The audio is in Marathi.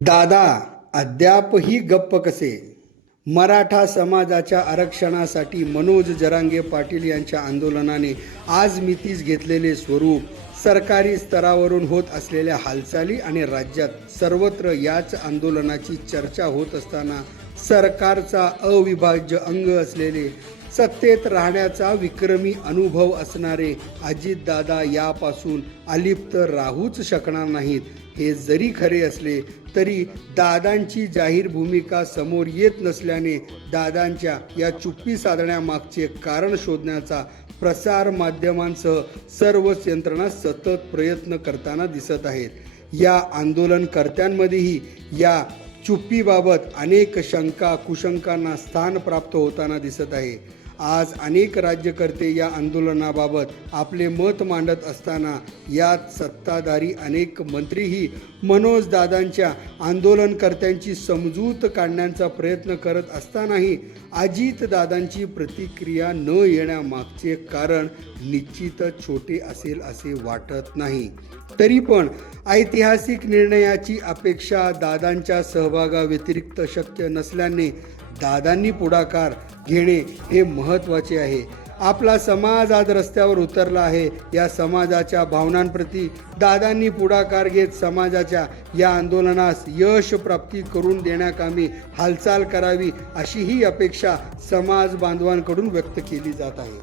दादा अद्यापही गप्प कसे? मराठा समाजाच्या आरक्षणासाठी मनोज जरांगे पाटील यांच्या आंदोलनाने आज मितीस घेतलेले स्वरूप सरकारी स्तरावरून होत असलेल्या हालचाली आणि राज्यात सर्वत्र याच आंदोलनाची चर्चा होत असताना सरकारचा अविभाज्य अंग असलेले सत्तेत राहण्याचा विक्रमी अनुभव असणारे अजितदादा यापासून अलिप्त राहूच शकणार नाहीत. हे जरी खरे असले तरी दादांची जाहीर भूमिका समोर येत नसल्याने दादांच्या या चुप्पी साधण्यामागचे कारण शोधण्याचा प्रसार माध्यमांसह सर्वच यंत्रणा सतत प्रयत्न करताना दिसत आहेत. या आंदोलनकर्त्यांमध्येही या चुप्पीबाबत अनेक शंका कुशंकांना स्थान प्राप्त होताना दिसत आहे. आज अनेक राज्यकर्ते या आंदोलनाबाबत आपले मत मांडत असताना यात सत्ताधारी अनेक मंत्रीही मनोज दादांच्या आंदोलनकर्त्यांची समजूत काढण्याचा प्रयत्न करत असतानाही अजित दादांची प्रतिक्रिया न येण्यामागचे कारण निश्चितच छोटे असेल असे वाटत नाही. तरी पण ऐतिहासिक निर्णयाची अपेक्षा दादांच्या सहभागाव्यतिरिक्त शक्य नसल्याने दादांनी पुढाकार घेणे हे महत्त्वाचे आहे. आपला समाज आज रस्त्यावर उतरला आहे. या समाजाच्या भावनांप्रती दादांनी पुढाकार घेत समाजाच्या या आंदोलनास यश प्राप्ती करून देण्याकामी हालचाल करावी अशी ही अपेक्षा समाज बांधवांकडून व्यक्त केली जात आहे.